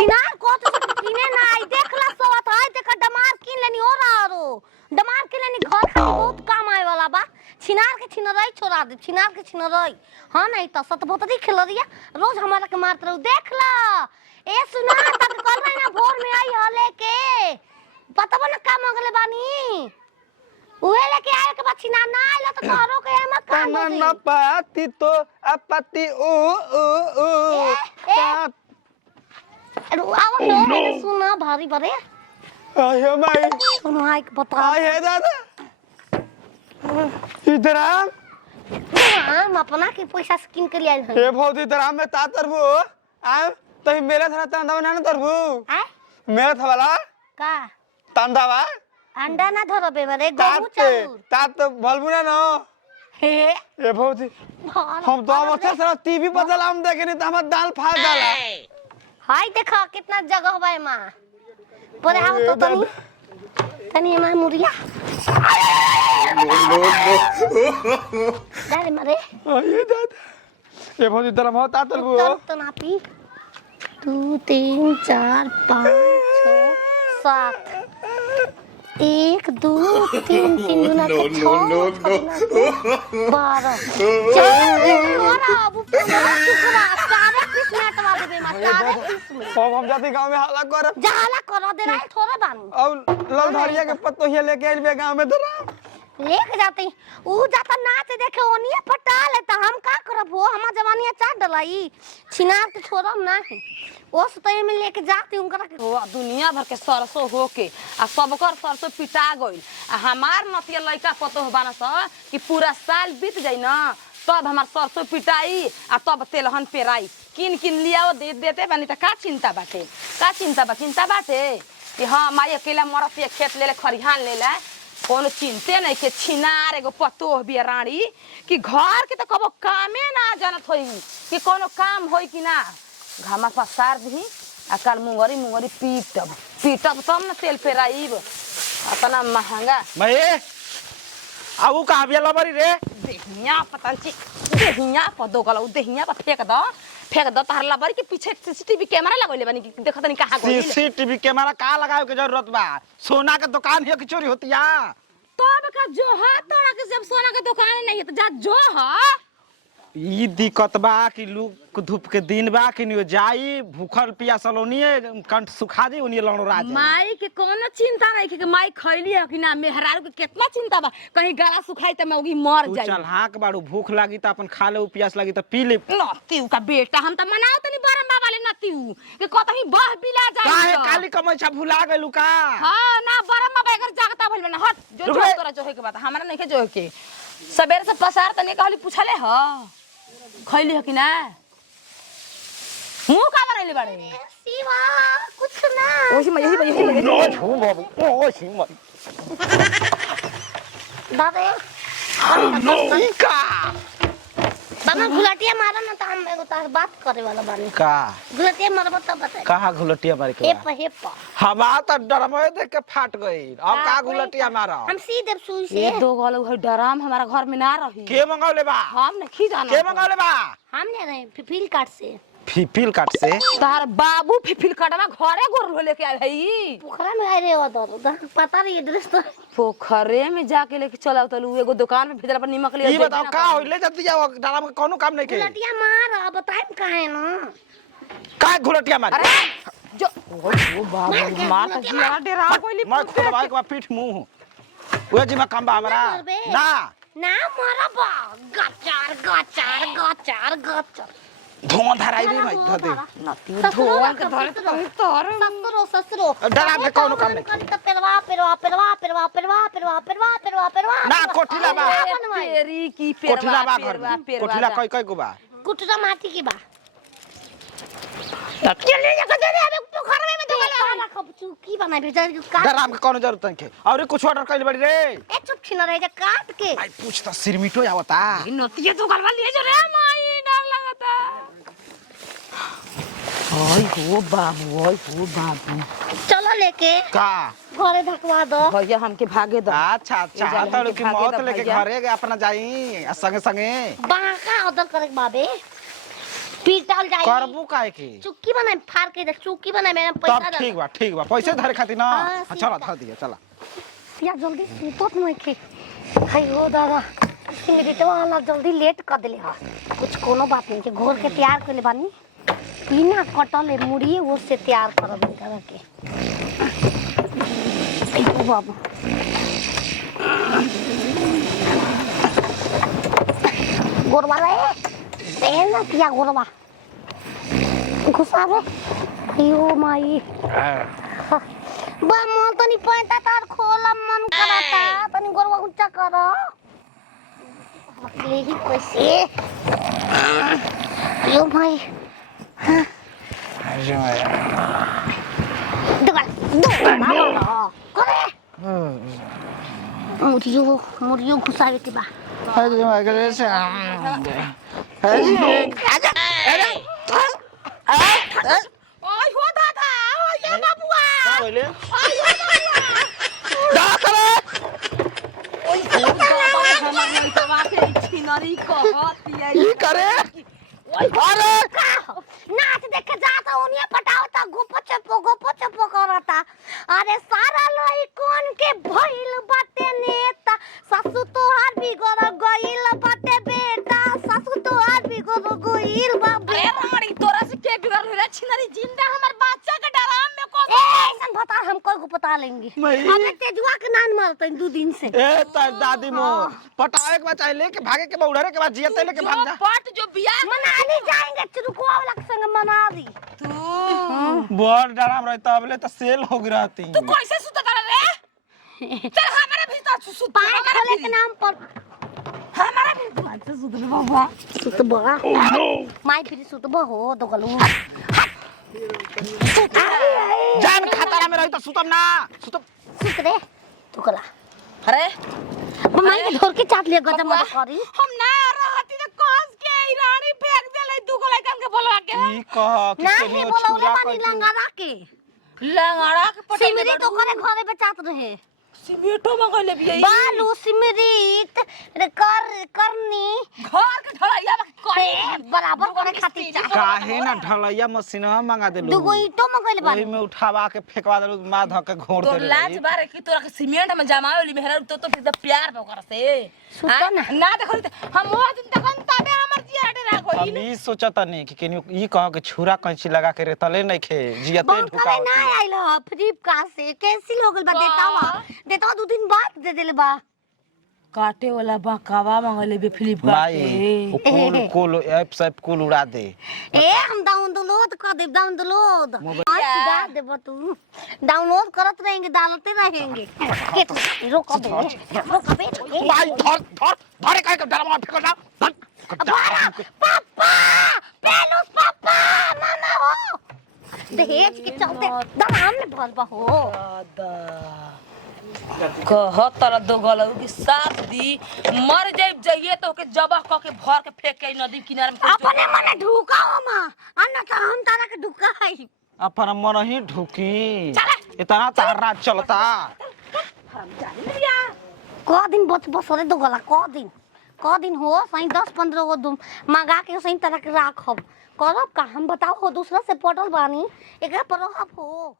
छिनार को तो किने ना आई देखला सोवत है देख डमार किन लेनी हो रो डमार के लेनी घर खातिर बहुत काम आए वाला बा छिनार के छिनरई छोड़ा दे छिनार के छिनरई हां नहीं तो सत बहुत ही खेल रिया रोज हमारा के मारत रहो देखला ए सुना तक कर रहे ना भोर में आई हले के पता बा ना काम अगले बानी उहे लेके आए के बच्ची ना ना आइला तो घरो के मत काम ना ना पाती तो अपती ओ अरे आओ नो सुना भारी बरे आये माई सुनो हाय के बता आये दादा इधर आ हम अपना के पैसा स्किन के लिए हे बहुत इधर आ मैं ता तरबू आ तो मेरे थरा तंदा ना तरबू आ मेरे थवाला का तंदावा अंडा ना धरबे मरे गहू चाउर तात भलबू ना नो हे ए बहुत हम तो अच्छा सर टीवी पर हम देखे नहीं तो हम दाल फाड़ डाला हाय देखा कितना जगह बा एमा पर आओ तो तनी एमा मुरिया डाले मरे आये दादा ये बहुत इधर हम ता तरबू तो ना पी 2 3 4 5 6 7 1 2 3 3 गुना तो 12 हम जाते गांव में हाला कर जहाला करो दे रहा थोड़ा बानू और लल धरिया के पत्तो हिया लेके आइल बे गांव में धरा लेके जाते ऊ जाता नाच देखे ओनिए पटा ले त हम का करब हो हम जवानिया चाट डलाई छिना के छोड़म नाही ओस तय में लेके जाती उनकर ओ दुनिया भर के सरसों होके आ सबकर सरसों पिटा गइल आ हमार नतिया लइका पतो बाना स कि पूरा साल बीत जाई ना तब हमार सरसों पिटाई आ तब तेलहन पेराई किन किन लियाओ दे देते बानी त का चिंता बाटे चिंता बाटे कि हां माई अकेला मरत ये खेत लेले खरिहान लेला कोनो चिंते नहीं के छिनार एगो पतोह बिया रानी कि घर के त कबो कामे ना जानत होई कि कोनो काम होई कि ना घामा पसार दी आ कल मुंगरी पीटब तब न तेल पेराइब अतना महंगा मैं आऊ कहां बिया लबरी रे देहिया पतंची देहिया पदो गला देहिया पर फेंक द तार लबरी के पीछे सीसीटीवी कैमरा लगोले बानी कि देखत नहीं कहां गइल सीसीटीवी कैमरा का लगावे के जरूरत बा सोना के दुकान है कि चोरी होतिया तब का जो है तोरा के जब सोना के दुकान नहीं है तो जा जो है ई दिक्कत बा कि लोग धूप के दिन बा कि नियो जाई भूखल पियासल ओनिए कंठ सुखा दी ओनिए लंगड़ो राज माई के कोनो चिंता नहीं कि माई खइली है कि ना मेहरारू के कितना चिंता बा कहीं गला सुखाई त मौगी मर जाई चल हाक बाड़ू भूख लागी त अपन खा ले पियास लागी त पी ले नतीउ का बेटा हम त मनाओ तनी बरम बाबा ले नतीउ के कतही बह बिला जाई काहे काली कमैछा भुला गइलू का हां ना बरम बाबा एकर जागता भइल ना हट जो तोरा जोहे के बात हमरा नहीं के जोहे के सबेर से पसार तने कहली पूछले ह खइली है कि ना मुंह का बनैले बाड़े शिवा कुछ ना ओही में यही नो छू बाबू ओही में दादा नो का बाबा गुलाटिया मारा ना त हम एगो तार बात करे वाला बानी का गुलाटिया मारब त बता कहा घुलटिया मारे के हेप हवा त डरमय देख के फाट गइल अब का घुलटिया मारा हम सीधे सुई से ये दो गल डराम हमारा घर में ना रही के मंगावले बा हम नहीं जाना के मंगावले बा हम ले रहे फील कार्ड से फील काट से तार बाबू फिफिल कटवा घरे गोर लेके आए हई पोखरा में आए रे उधर पता नहीं एड्रेस तो पोखरे में जाके लेके चला तलू एगो दुकान में भेजला पर निमक ले ई बताओ का होइले जल्दी जाओ डराम के कोनो काम नहीं के गुलाटिया मार बताइम काहे न का घुलटिया मारे अरे जो ओ बाबू मार त जिया डेरा कोइली मैं खोलवाए के पीठ मुंह ओए जी में काम बा हमरा ना ना मारब गचार धों धराई रे भाई धदे नती धोन के धरे तो तोर ससुरो डरा के कोनो काम नहीं त पेरवा ना कोठिला बा तेरी की पेरवा कोठिला बा घर में कोठिला कई गो बा कुटरा माटी की बा चले जा के दे अबे पोखर में तो गला रखब की बनाई भेजा का डराम के कोनो जरूरत नहीं के और कुछ ऑर्डर कइले बड़ी रे ए चुप छिन रह जा काट के भाई पूछता सिरमिटो आवता नतिया तो गलवा ले जो रे माई डर लगता ओय हो बाबू चलो लेके का घरे धकवा दो भैया हमके भागे दो अच्छा तड़ की मौत लेके घरे अपना जाई संगे बाका ऑर्डर करे बाबे पीटल जाई करबू काहे के चुक्की बनाए फाड़ के देख चुक्की बनाए मेरा पैसा तब ठीक बा पैसे धरे खातिर ना हाँ, चला धर दिया चला या जल्दी सुतत नहीं के हाय हो दादा मेरी तो वाला जल्दी लेट कर देले हा कुछ कोनो बात नहीं के घोर के तैयार कर ले बानी बिना कटले मुड़िए वो से तैयार करब दादा के ओ बाबू गोरवा रे ना क्या गोरवा घुसा रे यो माई बा मन तो नहीं पड़ता तार खोला मन कराता तनी गोरवा ऊंचा कर ले ही पैसे यो भाई करे मुरियो घुसावे के बा ओय हो दादा ओय बाबूआ बोले ई करे अरे नाच देखे जाता उन्हें पटावता गोपो चपो करता अरे सारा लोई कौन के भइल बाटे नेता सासू तोहार बिगड़ गइल बाटे बेटा सासू तोहार बिगड़ गइल बाबू अरे रानी तोरा से के बिगड़ रे छिनरी जिंदा हमर बच्चा के डराम में को ऐसन बता हम कोई को पता लेंगे अबे तेजुआ के नान मारते 2 दिन से ए तर दादी मो पटावे के बाद चाहे लेके भागे के बउड़रे के बाद जियते लेके भाग जा पट जो बिया मनाली जाएंगे चुरुकुआ वाला के संग मनाली तू बड़ डराम रहता अबले तो सेल हो गई रहती तू कैसे सुतत रे चल हमारे भीतर सुत पाए खोले के नाम पर हमारा भीतर से सुत रे बाबा सुत बगा माई फिर सुत बहो तो गलू जान खतरा में रही तो सुतम ना सुतम सुत रे तू कला अरे माई के धोर के चाट लिया गजब मत करी हम ना रहती तो कस के ई रानी फेंक देले दू को लइकन के बोलवा के ई कह कि नहीं केनियो बोला छुरा पानी कह लंगारा के लंगड़ा के पटे सिमरी तो करे घरे बेचात रहे सिमेटो मंगले बिया बालू सिमरीत रे करनी घर के ढलैया करे बराबर करे खातिर चाह काहे ना ढलैया मशीनवा मंगा देलू दुगो ईटो मंगल बानी ओही में उठावा के फेंकवा देलू मार ध के घोर तोर लाज देलू बारे की तोरा के सीमेंट में जमावली मेहरा तो फिर प्यार बकर से सुतो ना। ना देखो हम वो दिन तक तबे हमर जिया हटे राखो हम ई सोचता नहीं कि केनियो ई कह के छुरा कैंची लगा के रेतले नहीं खे जियते बहुत ढुका करे ना आइल ह फ्लिपकार्ट से कैंसिल हो गइल बा देता 2 दिन बाद दे देले बा काटे वाला बकावा मंगले बे फ्लिपकार्ट भाई पे कुल ऐप सब कुल उड़ा दे ए हम डाउनलोड कर दे डाउनलोड सुधार देब तू डाउनलोड करत रहेंगे डालते रहेंगे रोक दे भाई धर काहे के डरवा फेंक ना पापा पेलुस पापा मामा हो दहेज के चलते दाम में भल बा हो कहतर दो गलऊ की साथ दी मर जाइए तो के जबह क के भर के फेंक के नदी किनारे में अपने मने ढुका हो मां अन्ना तो हम तारा के ढुका है अपन मन ही ढुकी इतना तारा चलता क दिन बस रे दो गला क दिन हो सही 10-15 गो मंगा के सही तरह के राखब करब का हम बताओ हो दूसरा से पटल बानी एकरा पर रहब हो